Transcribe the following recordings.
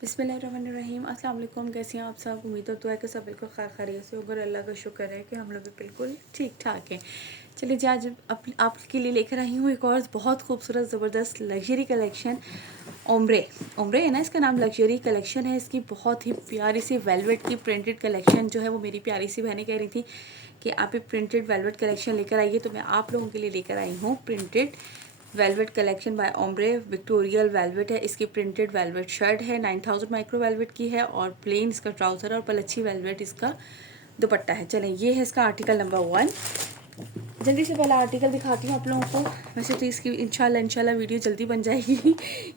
बिस्मिल्लाहिर्रहमानिर्रहीम। अस्सलाम वालेकुम। कैसे हैं आप सब? उम्मीद तो है कि सब बिल्कुल खैर खैरियत से होगा। अल्लाह का शुक्र है कि हम लोग भी बिल्कुल ठीक ठाक हैं। चलिए जी, आज आपके लिए लेकर आई हूँ एक और बहुत खूबसूरत ज़बरदस्त लग्जरी कलेक्शन। ओम्ब्रे ओम्ब्रे है ना इसका नाम। लग्जरी कलेक्शन है इसकी। बहुत ही प्यारी सी वेलवेट की प्रिंटेड कलेक्शन जो है वो मेरी प्यारी सी बहनें कह रही थी कि आप एक प्रिंटेड वेलवेट कलेक्शन लेकर आइए, तो मैं आप लोगों के लिए लेकर आई हूँ printed velvet collection bye ombre. विक्टोरियल velvet है इसकी। प्रिंटेड वेलवेट शर्ट है, 9000 माइक्रो वेलवेट की है, और प्लेन इसका ट्राउज़र और पलच्छी वेलवेट इसका दुपट्टा है। चलें, ये है इसका आर्टिकल नंबर 1। जल्दी से पहला आर्टिकल दिखाती हूँ आप लोगों को। वैसे तो इसकी इंशाल्लाह वीडियो जल्दी बन जाएगी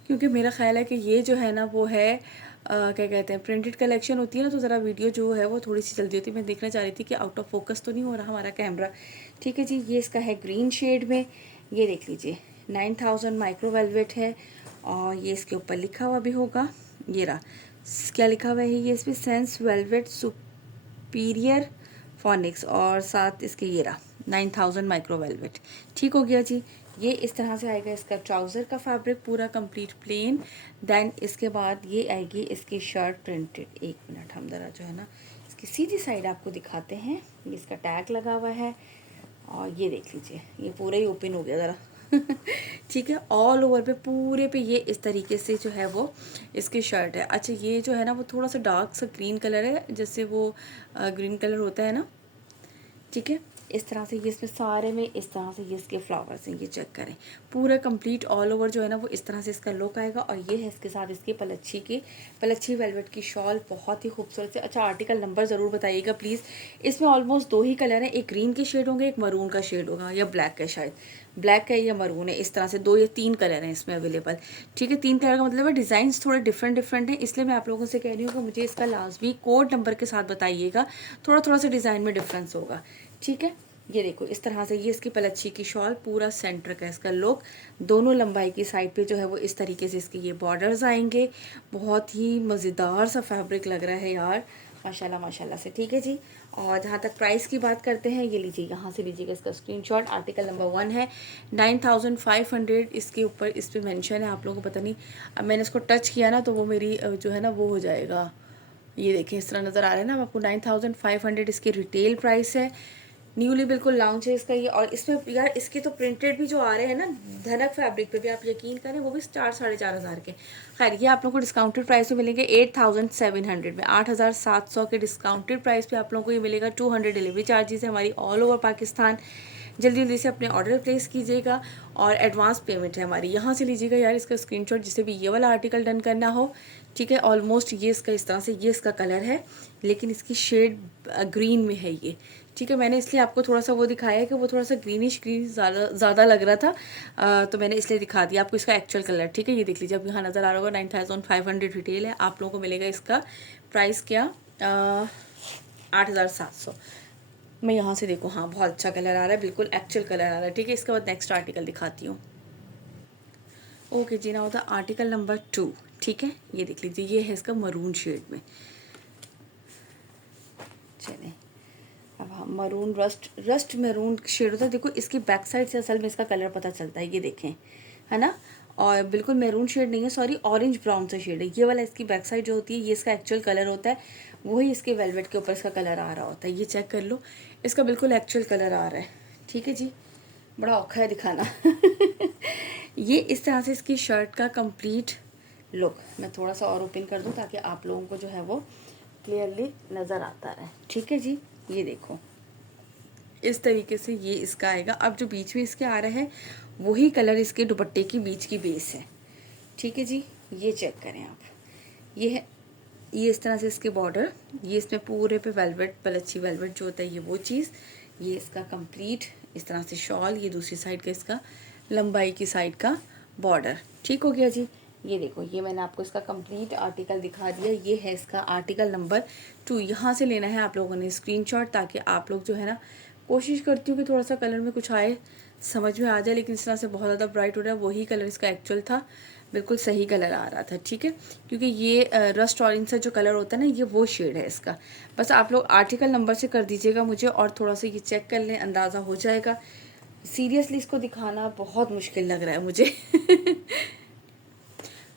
क्योंकि मेरा ख्याल है कि ये जो है ना वो है क्या कहते हैं, प्रिंटेड कलेक्शन होती है ना, तो ज़रा वीडियो जो है वो थोड़ी सी जल्दी होती है। मैं देखना चाह रही थी कि आउट ऑफ फोकस तो नहीं हो रहा हमारा कैमरा। ठीक है जी, ये इसका है ग्रीन शेड में। ये देख लीजिए, 9000 माइक्रो वेलवेट है, और ये इसके ऊपर लिखा हुआ भी होगा। ये रहा, क्या लिखा हुआ है ये इसमें, सेंस वेलवेट सुपीरियर फॉनिक्स, और साथ इसके ये रहा 9000 माइक्रो वेलवेट। ठीक हो गया जी। ये इस तरह से आएगा इसका ट्राउज़र का फैब्रिक, पूरा कंप्लीट प्लेन। देन इसके बाद ये आएगी इसकी शर्ट प्रिंटेड। एक मिनट, हम ज़रा जो है ना इसकी सीधी साइड आपको दिखाते हैं। ये इसका टैग लगा हुआ है, और ये देख लीजिए ये पूरा ही ओपन हो गया ज़रा ठीक है, ऑल ओवर पे पूरे पे ये इस तरीके से जो है वो इसकी शर्ट है। अच्छा, ये जो है ना वो थोड़ा सा डार्क सा ग्रीन कलर है, जैसे वो ग्रीन कलर होता है ना। ठीक है, इस तरह से ये इसमें सारे में इस तरह से ये इसके फ्लावर्स हैं। ये चेक करें, पूरा कंप्लीट ऑल ओवर जो है ना वो इस तरह से इसका लुक आएगा। और ये है इसके साथ इसकी पलच्छी वेलवेट की शॉल, बहुत ही खूबसूरत से। अच्छा, आर्टिकल नंबर ज़रूर बताइएगा प्लीज़। इसमें ऑलमोस्ट 2 ही कलर हैं, एक ग्रीन के शेड होंगे, एक मरून का शेड होगा, या ब्लैक है, शायद ब्लैक है या मरून है। इस तरह से 2 या 3 कलर हैं इसमें अवेलेबल। ठीक है, 3 कलर का मतलब है डिज़ाइंस थोड़े डिफरेंट हैं, इसलिए मैं आप लोगों से कह रही हूँ कि मुझे इसका लाजमी कोड नंबर के साथ बताइएगा। थोड़ा सा डिज़ाइन में डिफरेंस होगा। ठीक है, ये देखो इस तरह से ये इसकी पलच्छी की शॉल, पूरा सेंटर का इसका लुक। दोनों लंबाई की साइड पे जो है वो इस तरीके से इसके ये बॉर्डर्स आएंगे। बहुत ही मज़ेदार सा फैब्रिक लग रहा है यार, माशाल्लाह माशाल्लाह से। ठीक है जी, और जहाँ तक प्राइस की बात करते हैं, ये लीजिए, यहाँ से लीजिएगा इसका स्क्रीनशॉट। आर्टिकल नंबर 1 है, 9500 इसके ऊपर इस पर मैंशन है। आप लोगों को पता नहीं, अब मैंने इसको टच किया ना तो वो मेरी जो है ना वो हो जाएगा। ये देखें, इस तरह नज़र आ रहा है ना आपको। 9500 इसकी रिटेल प्राइस है। न्यूली बिल्कुल लॉन्च है इसका ये। और इसमें यार इसके तो प्रिंटेड भी जो आ रहे हैं ना धनक फैब्रिक पे भी, आप यकीन करें वो भी 4-4.5 हज़ार के। खैर, ये आप लोगों को डिस्काउंटेड प्राइस में मिलेंगे 8700 में। 8700 के डिस्काउंटेड प्राइस पे आप लोगों को ये मिलेगा। 200 डिलीवरी चार्जेस है हमारी ऑल ओवर पाकिस्तान। जल्दी जल्दी से अपने ऑर्डर प्लेस कीजिएगा, और एडवांस पेमेंट है हमारी। यहाँ से लीजिएगा यार इसका स्क्रीनशॉट, जिसे भी ये वाला आर्टिकल डन करना हो। ठीक है, ऑलमोस्ट ये इसका इस तरह से ये इसका कलर है, लेकिन इसकी शेड ग्रीन में है ये। ठीक है, मैंने इसलिए आपको थोड़ा सा वो दिखाया है कि वो थोड़ा सा ग्रीनिश ग्रीन ज़्यादा लग रहा था, तो मैंने इसलिए दिखा दिया आपको इसका एक्चुअल कलर। ठीक है, ये देख लीजिए, अब यहाँ नज़र आ रहा होगा 9500 रिटेल है। आप लोगों को मिलेगा इसका प्राइस क्या, 8700। मैं यहाँ से देखो, हाँ बहुत अच्छा कलर आ रहा है, बिल्कुल एक्चुअल कलर आ रहा है। ठीक है, इसके बाद नेक्स्ट आर्टिकल दिखाती हूँ। ओके जी, ना होता आर्टिकल नंबर 2। ठीक है, ये देख लीजिए, ये है इसका मरून शेड में। चलें, अब हम मरून रस्ट मरून शेड होता है। देखो इसकी बैक साइड से असल में इसका कलर पता चलता है, ये देखें, है ना। और बिल्कुल मैरून शेड नहीं है, सॉरी ऑरेंज ब्राउन सा शेड है। ये वाला इसकी बैक साइड जो होती है, ये इसका एक्चुअल कलर होता है, वही इसके वेलवेट के ऊपर इसका कलर आ रहा होता है। ये चेक कर लो, इसका बिल्कुल एक्चुअल कलर आ रहा है। ठीक है जी, बड़ा औखा है दिखाना ये इस तरह से इसकी शर्ट का कंप्लीट लुक। मैं थोड़ा सा और ओपन कर दूं ताकि आप लोगों को जो है वो क्लियरली नज़र आता रहे। ठीक है जी, ये देखो इस तरीके से ये इसका आएगा। अब जो बीच में इसके आ रहा है वही कलर इसके दुपट्टे की बीच की बेस है। ठीक है जी, ये चेक करें आप, ये है, ये इस तरह से इसके बॉर्डर, ये इसमें पूरे पे वेलवेट पलच्छी वेलवेट जो होता है ये वो चीज़, ये इसका कंप्लीट इस तरह से शॉल, ये दूसरी साइड का इसका लंबाई की साइड का बॉर्डर। ठीक हो गया जी, ये देखो, ये मैंने आपको इसका कंप्लीट आर्टिकल दिखा दिया। ये है इसका आर्टिकल नंबर 2। यहाँ से लेना है आप लोगों ने स्क्रीनशॉट, ताकि आप लोग जो है ना, कोशिश करती हूँ कि थोड़ा सा कलर में कुछ आए, समझ में आ जाए, लेकिन इस तरह से बहुत ज़्यादा ब्राइट हो रहा है। वही कलर इसका एक्चुअल था, बिल्कुल सही कलर आ रहा था। ठीक है, क्योंकि ये रस्ट ऑरेंज सा जो कलर होता है ना, ये वो शेड है इसका। बस आप लोग आर्टिकल नंबर से कर दीजिएगा मुझे, और थोड़ा सा ये चेक कर लें, अंदाज़ा हो जाएगा। सीरियसली इसको दिखाना बहुत मुश्किल लग रहा है मुझे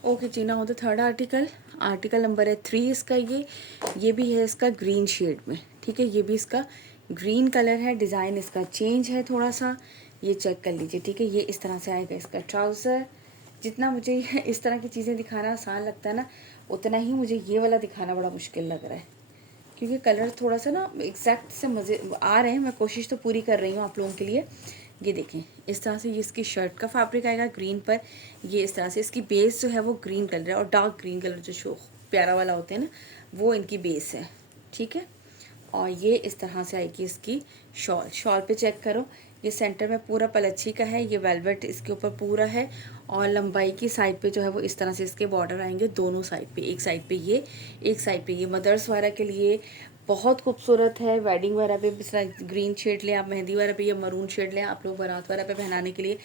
okay ji, now the third article, article number है 3 इसका। ये भी है इसका ग्रीन शेड में, ठीक है। ये भी इसका ग्रीन कलर है, डिज़ाइन इसका चेंज है थोड़ा सा, ये चेक कर लीजिए, ठीक है। ये इस तरह से आएगा इसका ट्राउज़र। जितना मुझे इस तरह की चीज़ें दिखाना आसान लगता है ना, उतना ही मुझे ये वाला दिखाना बड़ा मुश्किल लग रहा है, क्योंकि कलर थोड़ा सा ना एग्जैक्ट से मज़े आ रहे हैं। मैं कोशिश तो पूरी कर रही हूँ आप लोगों के लिए। ये देखें, इस तरह से ये इसकी शर्ट का फैब्रिक आएगा ग्रीन पर। ये इस तरह से इसकी बेस जो है वो ग्रीन कलर है, और डार्क ग्रीन कलर जो शो प्यारा वाला होते हैं ना, वो इनकी बेस है, ठीक है। और ये इस तरह से आएगी इसकी शॉल। शॉल पे चेक करो, ये सेंटर में पूरा पलच्छी का है, ये वेलवेट इसके ऊपर पूरा है, और लंबाई की साइड पे जो है वो इस तरह से इसके बॉर्डर आएंगे दोनों साइड पे। एक साइड पे ये, एक साइड पे ये। मदर्स वगैरह के लिए बहुत खूबसूरत है। वेडिंग वगैरह पे इस तरह ग्रीन शेड लें आप, मेहंदी वगैरह पे या मरून शेड लें आप लोग बारात वगैरह पे पहनाने के लिए।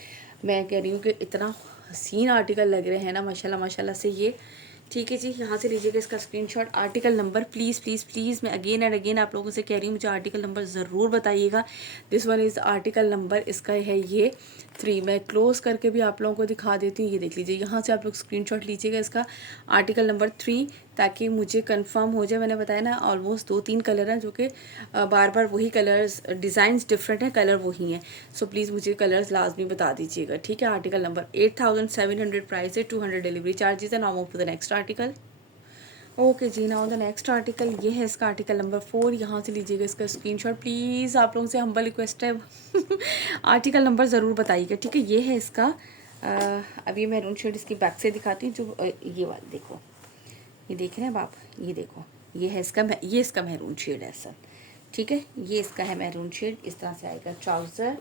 मैं कह रही हूँ कि इतना हसीन आर्टिकल लग रहे हैं ना माशाल्लाह माशाल्लाह से ये, ठीक है जी। यहाँ से लीजिएगा इसका screenshot. Article number please please please, मैं अगेन एंड अगेन आप लोगों से कह रही हूँ, मुझे आर्टिकल नंबर ज़रूर बताइएगा। This one is article number, इसका है ये 3। मैं क्लोज करके भी आप लोगों को दिखा देती हूँ। ये देख लीजिए, यहाँ से आप लोग स्क्रीनशॉट लीजिएगा इसका आर्टिकल नंबर 3, ताकि मुझे कंफर्म हो जाए। मैंने बताया ना ऑलमोस्ट 2-3 कलर हैं जो कि बार बार वही कलर्स, डिज़ाइंस डिफरेंट हैं, कलर वही हैं। सो प्लीज़ मुझे कलर्स लाजमी बता दीजिएगा, ठीक है। आर्टिकल नंबर 8700 प्राइस है, 200 डिलीवरी चार्जेस है। Now move to the next article. Okay ji, now the next article ये है इसका आर्टिकल नंबर 4। यहाँ से लीजिएगा इसका स्क्रीनशॉट। प्लीज़ आप लोगों से हम्बल रिक्वेस्ट है आर्टिकल नंबर ज़रूर बताइएगा, ठीक है। ये है इसका अभी मैरून शेड इसकी बैक से दिखाती हूँ, जो ये वाला देखो, ये देख रहे हैं आप, ये देखो, ये है इसका, ये इसका मैरून शेड है सर, ठीक है। ये इसका है मैरून शेड, इस तरह से आएगा ट्राउज़र।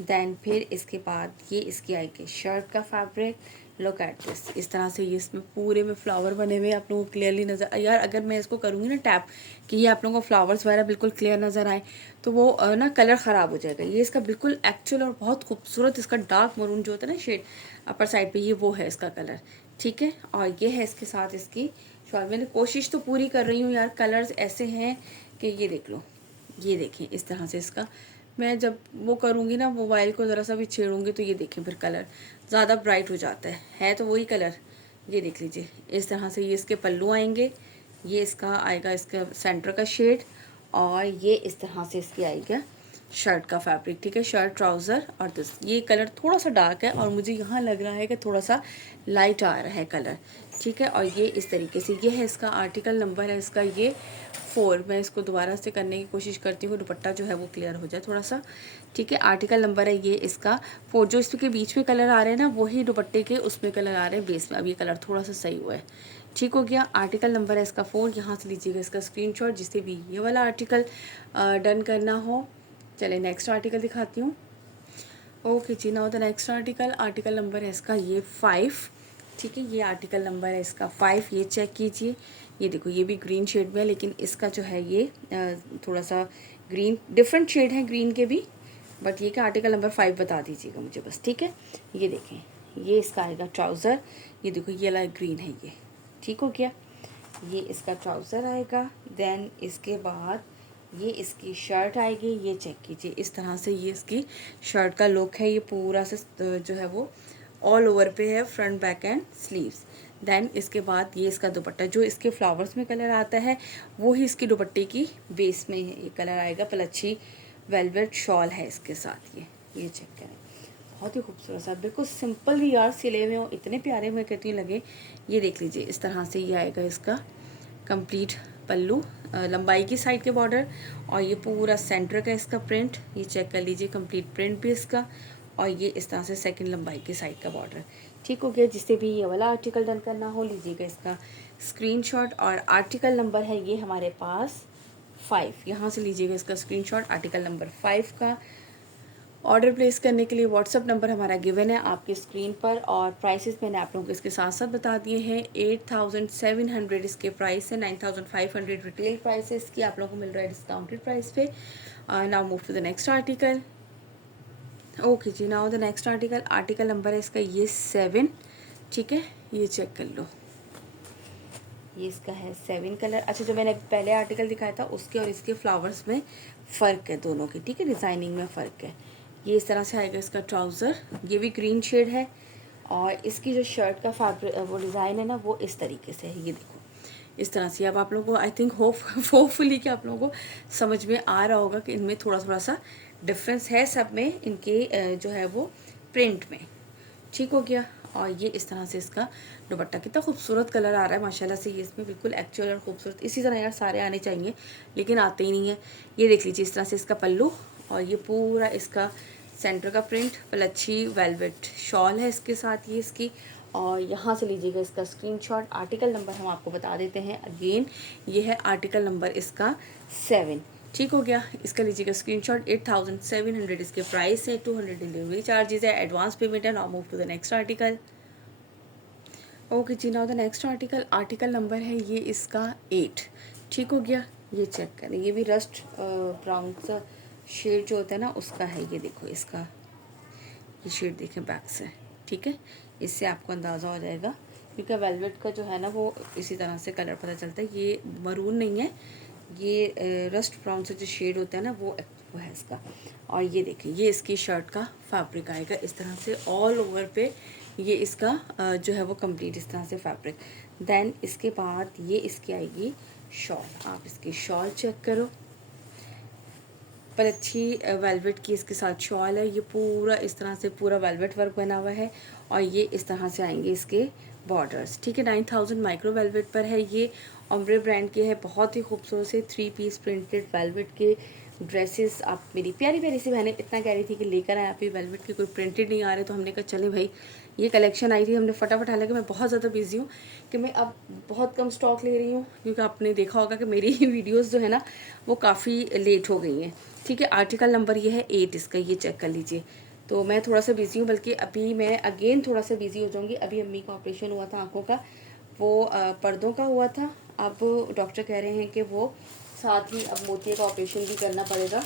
देन फिर इसके बाद ये इसकी आएगी शर्ट का फैब्रिक। लुक एट दिस, इस तरह से ये इसमें पूरे में फ्लावर बने हुए आप लोगों को क्लियरली नज़र। यार अगर मैं इसको करूँगी ना टैप, कि ये आप लोगों को फ्लावर्स वगैरह बिल्कुल क्लियर नज़र आए, तो वो ना कलर ख़राब हो जाएगा। ये इसका बिल्कुल एक्चुअल और बहुत खूबसूरत इसका डार्क मरून जो होता है ना शेड अपर साइड पर, ये वो है इसका कलर, ठीक है। और ये है इसके साथ इसकी शॉल। मैंने कोशिश तो पूरी कर रही हूँ यार, कलर्स ऐसे हैं कि ये देख लो, ये देखें इस तरह से इसका। मैं जब वो करूँगी ना, मोबाइल को ज़रा सा भी छेड़ूंगी तो ये देखें फिर कलर ज़्यादा ब्राइट हो जाता है तो वही कलर। ये देख लीजिए, इस तरह से ये इसके पल्लू आएंगे, ये इसका आएगा इसका सेंटर का शेड, और ये इस तरह से इसकी आएगा शर्ट का फैब्रिक, ठीक है। शर्ट ट्राउज़र और दिस, ये कलर थोड़ा सा डार्क है और मुझे यहाँ लग रहा है कि थोड़ा सा लाइट आ रहा है कलर, ठीक है। और ये इस तरीके से, ये है इसका आर्टिकल नंबर है इसका ये 4। मैं इसको दोबारा से करने की कोशिश करती हूँ, दुपट्टा जो है वो क्लियर हो जाए थोड़ा सा, ठीक है। आर्टिकल नंबर है ये इसका 4। जो इसके बीच में कलर आ रहे हैं ना, वही दुपट्टे के उसमें कलर आ रहे हैं बेस में। अब ये कलर थोड़ा सा सही हुआ है, ठीक हो गया। आर्टिकल नंबर है इसका 4। यहाँ से लीजिएगा इसका स्क्रीनशॉट, जिससे भी ये वाला आर्टिकल डन करना हो। चले नेक्स्ट आर्टिकल दिखाती हूँ। Okay ji, now the next article, article number है इसका ये 5, ठीक है। ये आर्टिकल नंबर है इसका 5। ये चेक कीजिए, ये देखो, ये भी ग्रीन शेड में है, लेकिन इसका जो है ये थोड़ा सा ग्रीन, डिफरेंट शेड है ग्रीन के भी, बट ये का आर्टिकल नंबर 5 बता दीजिएगा मुझे बस, ठीक है। ये देखें, ये इसका आएगा ट्राउज़र, ये देखो ये वाला ग्रीन है ये, ठीक हो गया। ये इसका ट्राउज़र आएगा। देन इसके बाद ये इसकी शर्ट आएगी, ये चेक कीजिए, इस तरह से ये इसकी शर्ट का लुक है। ये पूरा से जो है वो ऑल ओवर पे है, front back and sleeves. Then इसके बाद ये इसका दुपट्टा, जो इसके फ्लावर्स में कलर आता है वो ही इसकी दुपट्टे की बेस में ये कलर आएगा। पलच्छी वेलवेट शॉल है इसके साथ, ये चेक करें, बहुत ही खूबसूरत सा, बिल्कुल सिंपल ही यार सिले हुए हो, इतने प्यारे मैं कहती हूँ लगे। ये देख लीजिए, इस तरह से ये आएगा इसका कंप्लीट पल्लू, लंबाई की साइड के बॉर्डर, और ये पूरा सेंटर का इसका प्रिंट, ये चेक कर लीजिए, कंप्लीट प्रिंट भी इसका। और ये इस तरह से सेकंड लंबाई की साइड का बॉर्डर, ठीक हो गया। जिससे भी ये वाला आर्टिकल डन करना हो, लीजिएगा इसका स्क्रीनशॉट। और आर्टिकल नंबर है ये हमारे पास 5, यहाँ से लीजिएगा इसका स्क्रीनशॉट आर्टिकल नंबर 5 का। ऑर्डर प्लेस करने के लिए व्हाट्सअप नंबर हमारा गिवन है आपकी स्क्रीन पर, और प्राइसेस मैंने आप लोगों को इसके साथ साथ बता दिए हैं। 8700 इसके प्राइस है, 9500 रिटेल प्राइस है इसकी, आप लोगों को मिल रहा है डिस्काउंटेड प्राइस पे। Now move to the next article. Okay ji, now the next article, article number है इसका ये 7, ठीक है। ये चेक कर लो, ये इसका है 7 कलर। अच्छा, जो मैंने पहले आर्टिकल दिखाया था उसके और इसके फ्लावर्स में फ़र्क है दोनों के, ठीक है, डिज़ाइनिंग में फ़र्क है। ये इस तरह से आएगा इसका ट्राउज़र, ये भी ग्रीन शेड है, और इसकी जो शर्ट का फैब्रिक वो डिज़ाइन है ना वो इस तरीके से है, ये देखो इस तरह से। अब आप लोगों को आई थिंक होपफुली कि आप लोगों को समझ में आ रहा होगा कि इनमें थोड़ा थोड़ा सा डिफरेंस है सब में, इनके जो है वो प्रिंट में। ठीक हो गया। और ये इस तरह से इसका दुपट्टा, कितना खूबसूरत कलर आ रहा है माशाल्लाह से, ये इसमें बिल्कुल एक्चुअल और खूबसूरत। इसी तरह यार सारे आने चाहिए लेकिन आते ही नहीं है। ये देख लीजिए इस तरह से इसका पल्लू, और ये पूरा इसका सेंटर का प्रिंट, अच्छी वेलवेट शॉल है इसके साथ ये इसकी। और यहाँ से लीजिएगा इसका स्क्रीनशॉट। आर्टिकल नंबर हम आपको बता देते हैं अगेन, ये है आर्टिकल नंबर इसका 7। ठीक हो गया। इसका लीजिएगा स्क्रीनशॉट। 8700 इसके प्राइस है, 200 डिलीवरी चार्जेस है, एडवांस पेमेंट है। Now move to the next article. Okay ji, now the next article, article number है ये इसका 8। ठीक हो गया। ये चेक करें, ये भी रस्ट ब्राउन सा शेड जो होता है ना उसका है। ये देखो इसका ये शेड देखें बैक से, ठीक है, इससे आपको अंदाज़ा हो जाएगा क्योंकि वेलवेट का जो है ना वो इसी तरह से कलर पता चलता है। ये मरून नहीं है, ये रस्ट ब्राउन से जो शेड होता है ना वो है इसका। और ये देखिए ये इसकी शर्ट का फैब्रिक आएगा इस तरह से ऑल ओवर पे, ये इसका जो है वो कंप्लीट इस तरह से फैब्रिक। देन इसके बाद ये इसकी आएगी शॉल। आप इसकी शॉल चेक करो, पर अच्छी वेलवेट की इसके साथ शॉल है। ये पूरा इस तरह से पूरा वेलवेट वर्क बना हुआ है और ये इस तरह से आएंगे इसके बॉर्डर्स। ठीक है, 9000 माइक्रो वेलवेट पर है ये, ओम्ब्रे ब्रांड के है। बहुत ही खूबसूरत से 3 पीस प्रिंटेड वेलवेट के ड्रेसेस। आप मेरी प्यारी प्यारी सी बहनें इतना कह रही थी कि लेकर आए आप, ये वेलवेट के कोई प्रिंटेड नहीं आ रहे, तो हमने कहा चले भाई ये कलेक्शन आई थी, हमने फटाफट। हालांकि मैं बहुत ज़्यादा बिजी हूँ कि मैं अब बहुत कम स्टॉक ले रही हूँ क्योंकि आपने देखा होगा कि मेरी वीडियोज़ जो है ना वो काफ़ी लेट हो गई हैं। ठीक है, आर्टिकल नंबर ये है 8 इसका, ये चेक कर लीजिए। तो मैं थोड़ा सा बिजी हूँ, बल्कि अभी मैं अगेन थोड़ा सा बिजी हो जाऊँगी। अभी अम्मी का ऑपरेशन हुआ था आँखों का, वो पर्दों का हुआ था। अब डॉक्टर कह रहे हैं कि वो साथ ही अब मोतिये का ऑपरेशन भी करना पड़ेगा।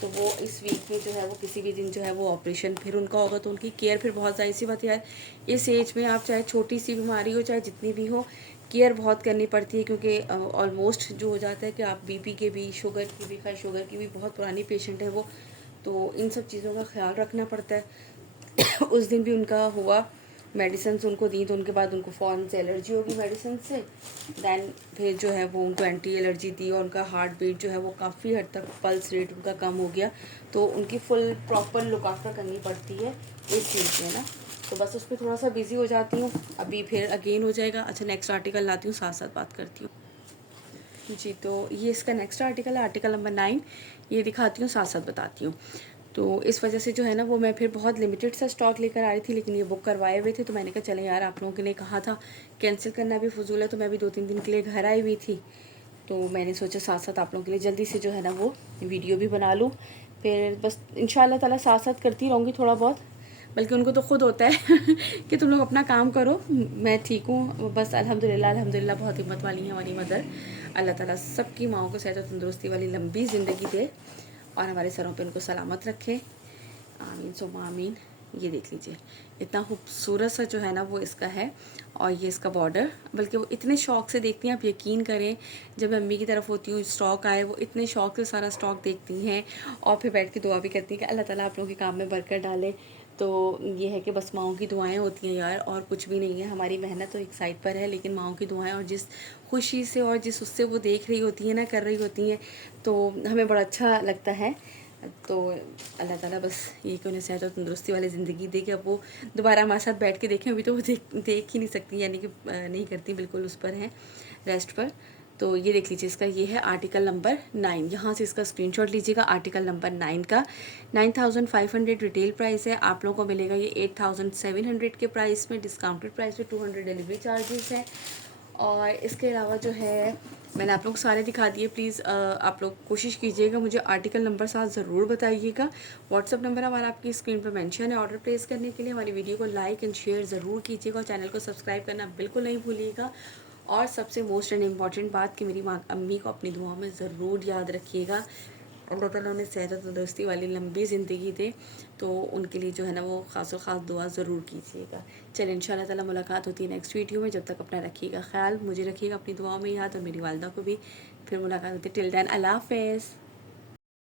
तो वो इस वीक में जो है वो किसी भी दिन जो है वो ऑपरेशन फिर उनका होगा, तो उनकी केयर फिर बहुत ज़ाहिर सी बात है यार, इस एज में आप चाहे छोटी सी बीमारी हो चाहे जितनी भी हो, केयर बहुत करनी पड़ती है क्योंकि ऑलमोस्ट जो हो जाता है कि आप बीपी के भी, शुगर की भी, खैर शुगर की भी बहुत पुरानी पेशेंट है वो, तो इन सब चीज़ों का ख्याल रखना पड़ता है। उस दिन भी उनका हुआ, मेडिसिन उनको दी तो उनके बाद उनको फ़ौरन से एलर्जी होगी मेडिसिन से। दैन फिर जो है वो उनको एंटी एलर्जी दी और उनका हार्ट बीट जो है वो काफ़ी हद तक, पल्स रेट उनका कम हो गया, तो उनकी फुल प्रॉपर लुक आफ्टर करनी पड़ती है इस चीज़ में ना। तो बस उस पर थोड़ा सा बिजी हो जाती हूँ। अभी फिर अगेन हो जाएगा। अच्छा, नेक्स्ट आर्टिकल लाती हूँ, साथ साथ बात करती हूँ जी। तो ये इसका नेक्स्ट आर्टिकल है, आर्टिकल नंबर 9। ये दिखाती हूँ, साथ साथ बताती हूँ। तो इस वजह से जो है ना वो मैं फिर बहुत लिमिटेड सा स्टॉक लेकर आ रही थी, लेकिन ये बुक करवाए हुए थे, तो मैंने कहा चले यार, आप लोगों के लिए कहा था कैंसिल करना भी फजूल है, तो मैं भी 2-3 दिन के लिए घर आई हुई थी, तो मैंने सोचा साथ साथ आप लोगों के लिए जल्दी से जो है ना वो वीडियो भी बना लूँ। फिर बस इंशाल्लाह ताला साथ साथ करती रहूँगी थोड़ा बहुत, बल्कि उनको तो खुद होता है कि तुम लोग अपना काम करो, मैं ठीक हूँ बस। अल्हम्दुलिल्लाह अल्हम्दुलिल्लाह, बहुत हिम्मत वाली हैं हमारी मदर। अल्लाह ताला सबकी माओं को सेहत और तंदुरुस्ती वाली लंबी ज़िंदगी दे और हमारे सरों पे उनको सलामत रखे, आमीन सुम्मा आमीन। ये देख लीजिए इतना खूबसूरत सा जो है ना वो इसका है, और ये इसका बॉर्डर, बल्कि वो इतने शौक से देखती हैं, आप यकीन करें, जब मैं अम्मी की तरफ होती हूँ स्टॉक आए, वो इतने शौक से सारा स्टॉक देखती हैं और फिर बैठ के दुआ भी करती हैं कि अल्लाह ताला आप लोगों के काम में बरकत डाले। तो ये है कि बस माओं की दुआएं होती हैं यार, और कुछ भी नहीं है। हमारी मेहनत तो एक साइड पर है, लेकिन माओं की दुआएं, और जिस खुशी से और जिस उससे वो देख रही होती हैं ना, कर रही होती हैं, तो हमें बड़ा अच्छा लगता है। तो अल्लाह ताला बस ये कि उन्हें सेहत और तंदुरुस्ती वाली ज़िंदगी दे कि अब वो दोबारा हमारे साथ बैठ के देखें। अभी तो वो देख ही नहीं सकती, यानी कि नहीं करती, बिल्कुल उस पर हैं, रेस्ट पर। तो ये देख लीजिए इसका ये है आर्टिकल नंबर 9। यहाँ से इसका स्क्रीनशॉट लीजिएगा, आर्टिकल नंबर 9 का। 9500 रिटेल प्राइस है, आप लोगों को मिलेगा ये 8700 के प्राइस में, डिस्काउंटेड प्राइस में। 200 डिलीवरी चार्जेस है। और इसके अलावा जो है मैंने आप लोग सारे दिखा दिए। प्लीज़ आप लोग कोशिश कीजिएगा, मुझे आर्टिकल नंबर साथ ज़रूर बताइएगा। व्हाट्सअप नंबर हमारा आपकी स्क्रीन पर मेंशन है। ऑर्डर प्लेस करने के लिए हमारी वीडियो को लाइक एंड शेयर ज़रूर कीजिएगा और चैनल को सब्सक्राइब करना बिल्कुल नहीं भूलिएगा। और सबसे मोस्ट एंड इम्पॉर्टेंट बात कि मेरी अम्मी को अपनी दुआओं में ज़रूर याद रखिएगा। अल्लाह ताला उन्हें सेहत और तंदुरुस्ती वाली लंबी ज़िंदगी दे, तो उनके लिए जो है ना वो ख़ास दुआ ज़रूर कीजिएगा। चलिए इंशाल्लाह ताला मुलाकात होती है नेक्स्ट वीडियो में। जब तक अपना रखिएगा ख्याल, मुझे रखिएगा अपनी दुआओं में याद, और मेरी वालदा को भी। फिर मुलाकात होती है। टिल देन अल्लाह हाफ़िज़।